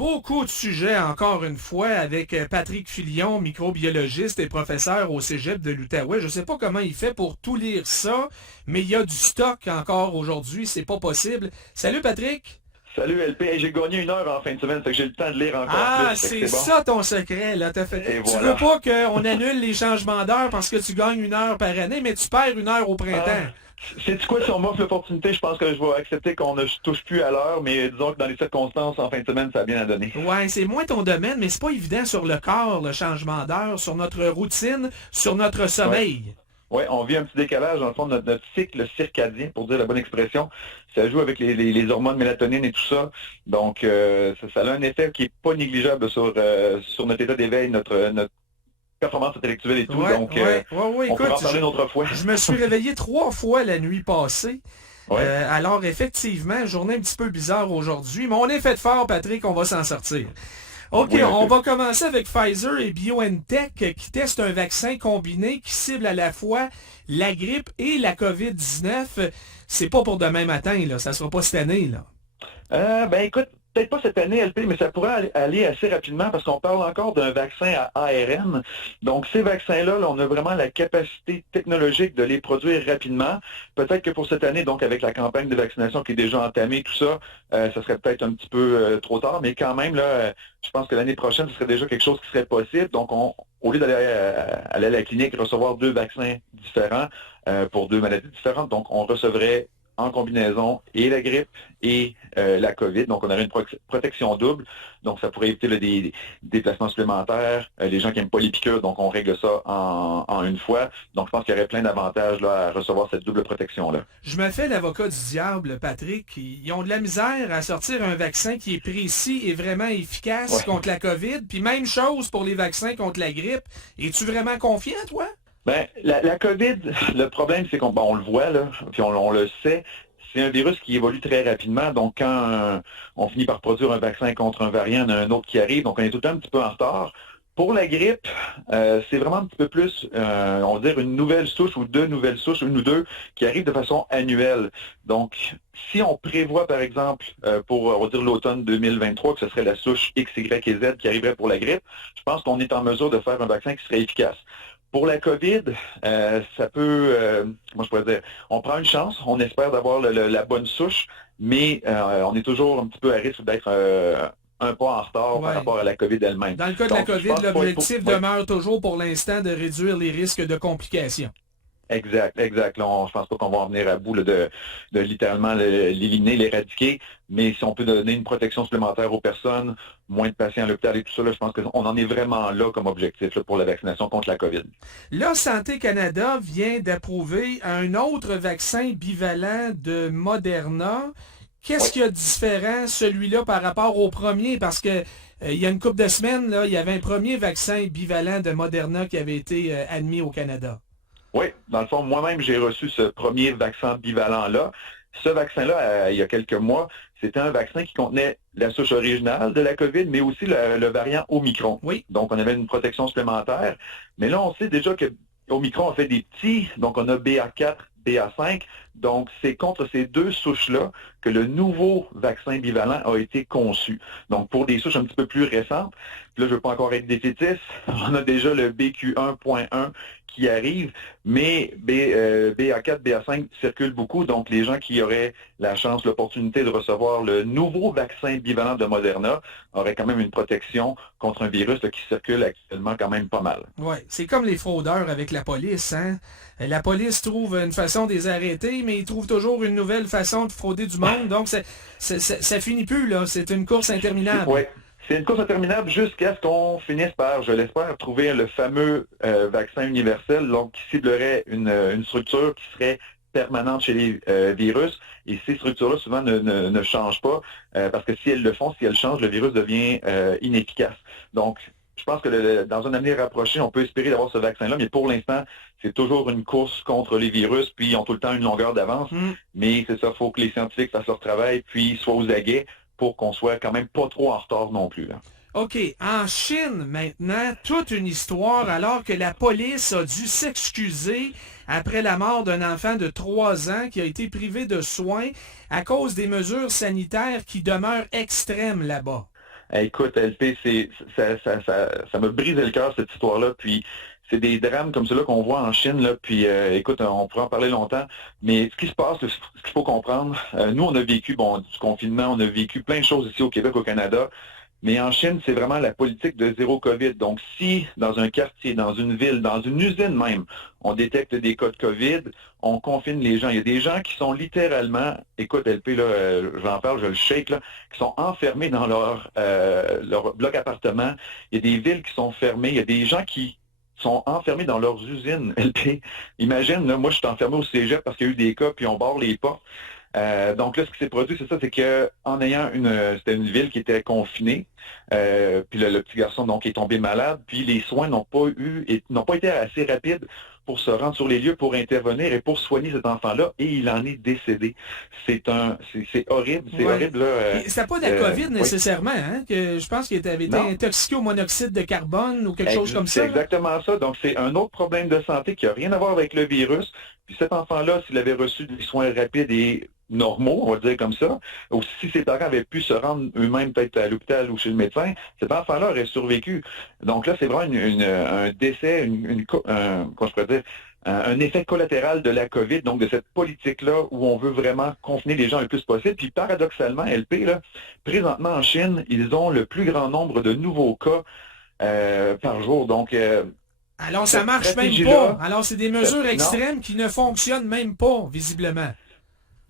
Beaucoup de sujets, encore une fois, avec Patrick Filion, microbiologiste et professeur au Cégep de l'Outaouais. Je ne sais pas comment il fait pour tout lire ça, mais il y a du stock encore aujourd'hui, c'est pas possible. Salut Patrick! Salut LP, Hey, j'ai gagné 1 heure en fin de semaine, fait que j'ai le temps de lire encore plus, Ah, fait que c'est c'est bon. ça ton secret, là. Et Tu veux voilà. pas qu'on annule les changements d'heure parce que tu gagnes 1 heure par année, mais tu perds 1 heure au Ah, printemps. c'est quoi, si on m'offre l'opportunité, je pense que je vais accepter qu'on ne touche plus à l'heure, mais disons que dans les circonstances, en fin de semaine, ça a bien à donner. Ouais, c'est moins ton domaine, mais c'est pas évident sur le corps, le changement d'heure, sur notre routine, sur notre Ouais. sommeil. Ouais, on vit un petit décalage, dans le fond, de notre cycle circadien, pour dire la bonne expression. Ça joue avec les hormones mélatonine et tout ça. Donc, ça a un effet qui est pas négligeable sur notre état d'éveil, notre performance intellectuelle et tout. Ouais, Donc, ouais, ouais, ouais, on pourra écoute, en parler une autre fois. je me suis réveillé 3 fois la nuit passée. Ouais. Alors effectivement, journée un petit peu bizarre aujourd'hui, mais on est fait fort, Patrick, on va s'en sortir. OK, Oui, on monsieur. va commencer avec Pfizer et BioNTech qui testent un vaccin combiné qui cible à la fois la grippe et la COVID-19. C'est pas pour demain matin, là. Ça sera pas cette année, là. Ben écoute, peut-être pas cette année, LP, mais ça pourrait aller assez rapidement parce qu'on parle encore d'un vaccin à ARN. Donc ces vaccins-là, là, on a vraiment la capacité technologique de les produire rapidement. Peut-être que pour cette année, donc avec la campagne de vaccination qui est déjà entamée, tout ça, ça serait peut-être un petit peu trop tard, mais quand même, là, je pense que l'année prochaine, ce serait déjà quelque chose qui serait possible. Donc au lieu d'aller aller à la clinique recevoir 2 vaccins différents pour 2 maladies différentes, donc on recevrait en combinaison et la grippe et la COVID. Donc, on aurait une protection double. Donc, ça pourrait éviter là, des déplacements supplémentaires. Les gens qui n'aiment pas les piqûres, donc on règle ça en une fois. Donc, je pense qu'il y aurait plein d'avantages là, à recevoir cette double protection-là. Je me fais l'avocat du diable, Patrick. Ils ont de la misère à sortir un vaccin qui est précis et vraiment efficace Ouais. contre la COVID. Puis même chose pour les vaccins contre la grippe. Es-tu vraiment confiant, toi? Ben, la COVID, le problème, c'est qu'on le voit, là, puis on le sait, c'est un virus qui évolue très rapidement. Donc, quand on finit par produire un vaccin contre un variant, il y en a un autre qui arrive, donc on est tout le temps un petit peu en retard. Pour la grippe, c'est vraiment un petit peu plus, on va dire, une nouvelle souche ou 2 nouvelles souches, 1 ou 2, qui arrivent de façon annuelle. Donc, si on prévoit, par exemple, pour, on va dire, l'automne 2023, que ce serait la souche X, Y et Z qui arriverait pour la grippe, je pense qu'on est en mesure de faire un vaccin qui serait efficace. Pour la COVID, ça peut, moi je pourrais dire, on prend une chance, on espère d'avoir la bonne souche, mais on est toujours un petit peu à risque d'être un pas en retard par Ouais. rapport à la COVID elle-même. Dans le cas de la Donc, je COVID, pense l'objectif ouais, demeure toujours pour l'instant de réduire les risques de complications. exact, exact. Là, je pense pas qu'on va en venir à bout là, de littéralement l'éliminer, l'éradiquer, mais si on peut donner une protection supplémentaire aux personnes, moins de patients à l'hôpital et tout ça, là, je pense qu'on en est vraiment là comme objectif là, pour la vaccination contre la COVID. Là, Santé Canada vient d'approuver un autre vaccin bivalent de Moderna. Qu'est-ce Oui. qu'il y a de différent, celui-là, par rapport au premier? Parce que il y a une couple de semaines, là, il y avait un premier vaccin bivalent de Moderna qui avait été admis au Canada. Oui, dans le fond, moi-même, j'ai reçu ce premier vaccin bivalent-là. Ce vaccin-là, il y a quelques mois, c'était un vaccin qui contenait la souche originale de la COVID, mais aussi le variant Omicron. Oui. Donc, on avait une protection supplémentaire. Mais là, on sait déjà que Omicron a fait des petits, donc on a BA4, BA5. Donc, c'est contre ces 2 souches-là que le nouveau vaccin bivalent a été conçu. Donc, pour des souches un petit peu plus récentes, puis là, je ne veux pas encore être défaitiste, on a déjà le BQ1.1 qui arrive, mais BA4, BA5 circulent beaucoup, donc les gens qui auraient la chance, l'opportunité de recevoir le nouveau vaccin bivalent de Moderna auraient quand même une protection contre un virus là, qui circule actuellement quand même pas mal. Oui, c'est comme les fraudeurs avec la police, hein? La police trouve une façon de les arrêter, mais ils trouvent toujours une nouvelle façon de frauder du monde. Donc, ça finit plus, là. C'est une course interminable. Oui, c'est une course interminable jusqu'à ce qu'on finisse par, je l'espère, trouver le fameux vaccin universel donc, qui ciblerait une structure qui serait permanente chez les virus. Et ces structures-là, souvent, ne changent pas parce que si elles le font, si elles changent, le virus devient inefficace. Donc, je pense que dans un avenir rapproché, on peut espérer d'avoir ce vaccin-là, mais pour l'instant, c'est toujours une course contre les virus, puis ils ont tout le temps une longueur d'avance. Hmm. Mais c'est ça, il faut que les scientifiques fassent leur travail, puis soient aux aguets pour qu'on soit quand même pas trop en retard non plus. Là. OK, en Chine maintenant, toute une histoire alors que la police a dû s'excuser après la mort d'un enfant de 3 ans qui a été privé de soins à cause des mesures sanitaires qui demeurent extrêmes là-bas. Écoute, LP, ça m'a brisé le cœur, cette histoire-là. Puis c'est des drames comme ceux-là qu'on voit en Chine, là. Puis écoute, on pourrait en parler longtemps. Mais ce qui se passe, ce qu'il faut comprendre, nous, on a vécu, du confinement, on a vécu plein de choses ici au Québec, au Canada. Mais en Chine, c'est vraiment la politique de zéro COVID. Donc, si dans un quartier, dans une ville, dans une usine même, on détecte des cas de COVID, on confine les gens. Il y a des gens qui sont littéralement, écoute, LP, là, j'en parle, je le shake, là, qui sont enfermés dans leur bloc appartement. Il y a des villes qui sont fermées. Il y a des gens qui sont enfermés dans leurs usines, LP. Imagine, là, moi, je suis enfermé au cégep parce qu'il y a eu des cas, puis on barre les portes. Donc là, ce qui s'est produit, c'est ça, c'est que en ayant c'était une ville qui était confinée, puis le petit garçon donc est tombé malade, puis les soins n'ont pas été assez rapides pour se rendre sur les lieux pour intervenir et pour soigner cet enfant-là, et il en est décédé. C'est horrible, c'est horrible là. C'était pas de la COVID nécessairement, hein? Que je pense qu'il avait été intoxiqué au monoxyde de carbone ou quelque chose comme ça. C'est exactement ça. Donc c'est un autre problème de santé qui n'a rien à voir avec le virus. Puis cet enfant-là, s'il avait reçu des soins rapides et normaux, on va dire comme ça, ou si ses parents avaient pu se rendre eux-mêmes peut-être à l'hôpital ou chez le médecin, cet enfant-là aurait survécu. Donc là, c'est vraiment un décès, comment je pourrais dire, un effet collatéral de la COVID, donc de cette politique-là où on veut vraiment confiner les gens le plus possible. Puis paradoxalement, LP, là, présentement en Chine, ils ont le plus grand nombre de nouveaux cas par jour. Donc, alors ça marche même pas. Alors c'est des mesures extrêmes qui ne fonctionnent même pas, visiblement.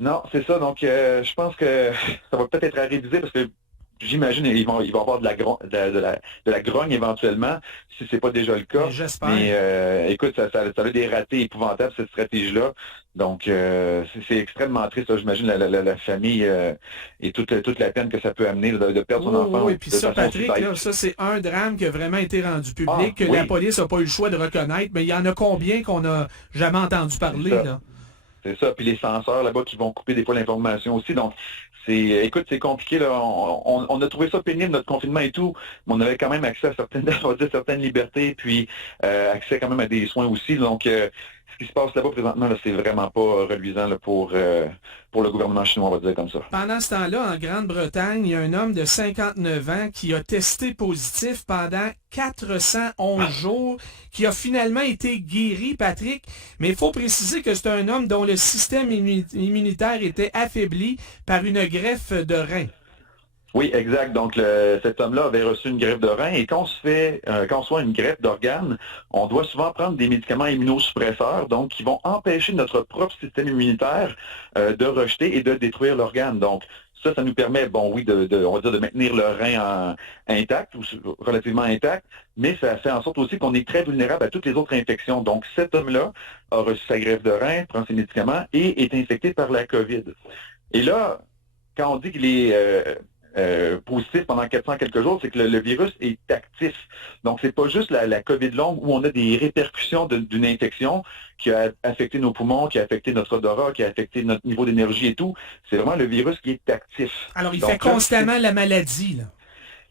Non, c'est ça. Donc, je pense que ça va peut-être être à réviser parce que j'imagine qu'il va y avoir de la grogne éventuellement, si c'est pas déjà le cas. J'espère. Mais écoute, ça a des ratés épouvantables, cette stratégie-là. Donc, c'est extrêmement triste, j'imagine, la famille et toute la peine que ça peut amener de perdre son enfant. Oui, puis ça, Patrick, là, ça, c'est un drame qui a vraiment été rendu public, que la police n'a pas eu le choix de reconnaître. Mais il y en a combien qu'on n'a jamais entendu parler, là? C'est ça, puis les censeurs là-bas qui vont couper des fois l'information aussi. Donc, écoute, c'est compliqué, là. On a trouvé ça pénible, notre confinement et tout, mais on avait quand même accès à certaines libertés, puis accès quand même à des soins aussi. Donc, ce qui se passe là-bas présentement, là, c'est vraiment pas reluisant là, pour le gouvernement chinois, on va dire comme ça. Pendant ce temps-là, en Grande-Bretagne, il y a un homme de 59 ans qui a testé positif pendant 411 jours, qui a finalement été guéri, Patrick. Mais il faut préciser que c'est un homme dont le système immunitaire était affaibli par une greffe de rein. Oui, exact. Donc, cet homme-là avait reçu une greffe de rein et quand on soit une greffe d'organes, on doit souvent prendre des médicaments immunosuppresseurs, donc qui vont empêcher notre propre système immunitaire de rejeter et de détruire l'organe. Donc, ça nous permet, on va dire, de maintenir le rein intact ou relativement intact, mais ça fait en sorte aussi qu'on est très vulnérable à toutes les autres infections. Donc, cet homme-là a reçu sa greffe de rein, prend ses médicaments et est infecté par la COVID. Et là, quand on dit qu'il est positif pendant 400 quelques jours, c'est que le virus est actif. Donc, c'est pas juste la COVID longue où on a des répercussions d'une infection qui a affecté nos poumons, qui a affecté notre odorat, qui a affecté notre niveau d'énergie et tout. C'est vraiment le virus qui est actif. Alors, il fait constamment la maladie, là.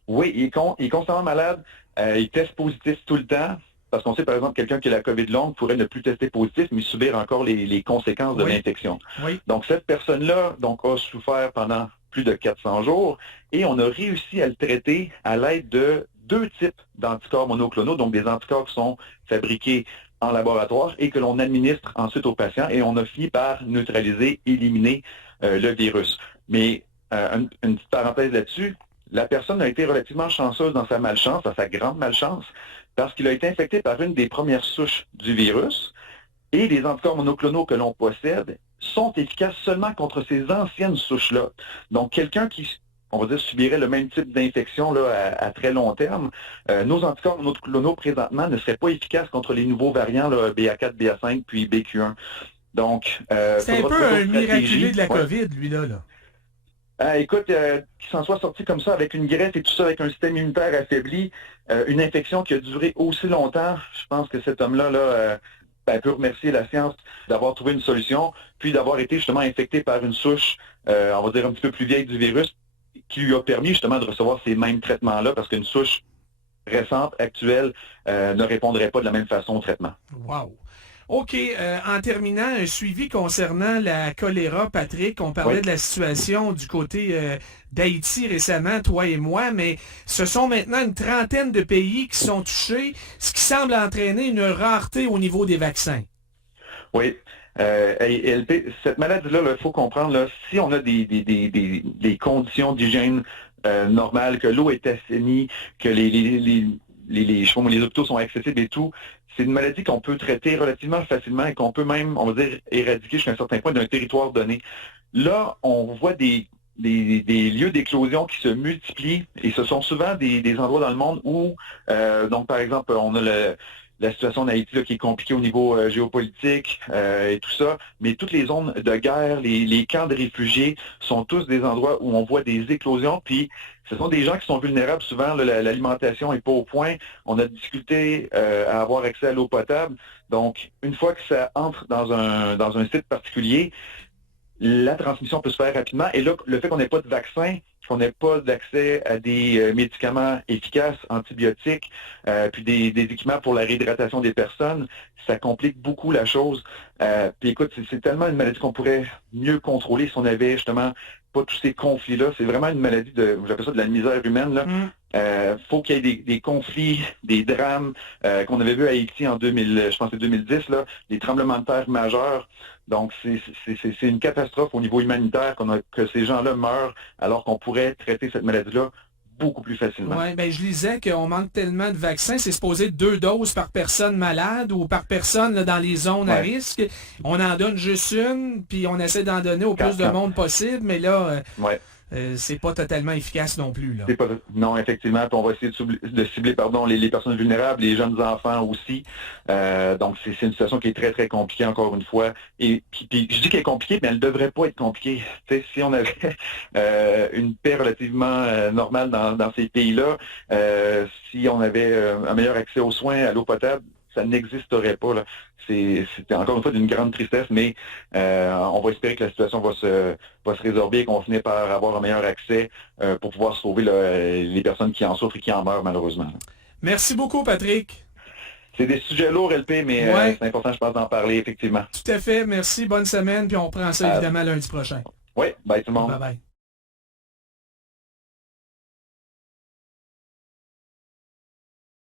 Oui, il est constamment malade. Il teste positif tout le temps. Parce qu'on sait, par exemple, quelqu'un qui a la COVID longue pourrait ne plus tester positif, mais subir encore les conséquences de l'infection. Oui. Donc, cette personne-là a souffert pendant plus de 400 jours, et on a réussi à le traiter à l'aide de 2 types d'anticorps monoclonaux, donc des anticorps qui sont fabriqués en laboratoire et que l'on administre ensuite aux patients, et on a fini par neutraliser, éliminer le virus. Mais une petite parenthèse là-dessus, la personne a été relativement chanceuse dans sa malchance, dans sa grande malchance, parce qu'il a été infecté par une des premières souches du virus, et les anticorps monoclonaux que l'on possède sont efficaces seulement contre ces anciennes souches-là. Donc, quelqu'un qui, on va dire, subirait le même type d'infection là, à très long terme, nos anticorps monoclonaux présentement ne seraient pas efficaces contre les nouveaux variants là, BA4, BA5, puis BQ1. Donc, c'est un peu un miraculé de la COVID, lui-là. Écoute, qu'il s'en soit sorti comme ça, avec une greffe et tout ça, avec un système immunitaire affaibli, une infection qui a duré aussi longtemps, je pense que cet homme-là, peut remercier la science d'avoir trouvé une solution, puis d'avoir été justement infecté par une souche, on va dire un petit peu plus vieille du virus, qui lui a permis justement de recevoir ces mêmes traitements-là, parce qu'une souche récente, actuelle, ne répondrait pas de la même façon au traitement. Wow! OK. En terminant, un suivi concernant la choléra, Patrick. On parlait Oui. de la situation du côté d'Haïti récemment, toi et moi, mais ce sont maintenant une trentaine de pays qui sont touchés, ce qui semble entraîner une rareté au niveau des vaccins. Oui. LP, cette maladie-là, il faut comprendre, là, si on a des conditions d'hygiène normales, que l'eau est assainie, que les hôpitaux sont accessibles et tout, c'est une maladie qu'on peut traiter relativement facilement et qu'on peut même, on va dire, éradiquer jusqu'à un certain point d'un territoire donné. Là, on voit des lieux d'éclosion qui se multiplient et ce sont souvent des endroits dans le monde où, donc par exemple, on a la situation en Haïti là, qui est compliquée au niveau géopolitique et tout ça, mais toutes les zones de guerre, les camps de réfugiés sont tous des endroits où on voit des éclosions, puis ce sont des gens qui sont vulnérables souvent, là, l'alimentation n'est pas au point, on a difficulté à avoir accès à l'eau potable, donc une fois que ça entre dans un site particulier, la transmission peut se faire rapidement. Et là, le fait qu'on n'ait pas de vaccin, qu'on n'ait pas d'accès à des médicaments efficaces, antibiotiques, puis des équipements pour la réhydratation des personnes, ça complique beaucoup la chose. Puis écoute, c'est tellement une maladie qu'on pourrait mieux contrôler si on avait justement pas tous ces conflits-là. C'est vraiment une maladie j'appelle ça de la misère humaine, là. Faut qu'il y ait des conflits, des drames qu'on avait vu à Haïti en 2000, je pense que c'est 2010, là, des tremblements de terre majeurs. Donc, c'est une catastrophe au niveau humanitaire que ces gens-là meurent alors qu'on pourrait traiter cette maladie-là beaucoup plus facilement. Oui, ben je lisais qu'on manque tellement de vaccins, c'est supposé 2 doses par personne malade ou par personne là, dans les zones à risque. On en donne juste une, puis on essaie d'en donner au plus de monde possible, mais là, c'est pas totalement efficace non plus. Là. Non, effectivement. Puis on va essayer de cibler les personnes vulnérables, les jeunes enfants aussi. Donc, c'est une situation qui est très, très compliquée, encore une fois. Et puis je dis qu'elle est compliquée, mais elle ne devrait pas être compliquée. T'sais, si on avait une paix relativement normale dans ces pays-là, si on avait un meilleur accès aux soins, à l'eau potable, ça n'existerait pas. Là. C'est encore une fois d'une grande tristesse, mais on va espérer que la situation va se résorber et qu'on va finir par avoir un meilleur accès pour pouvoir sauver les personnes qui en souffrent et qui en meurent malheureusement. Merci beaucoup, Patrick. C'est des sujets lourds, LP, mais c'est important, je pense, d'en parler, effectivement. Tout à fait. Merci. Bonne semaine. Puis on reprend ça, évidemment, lundi prochain. Oui, bye tout le monde. Bye-bye.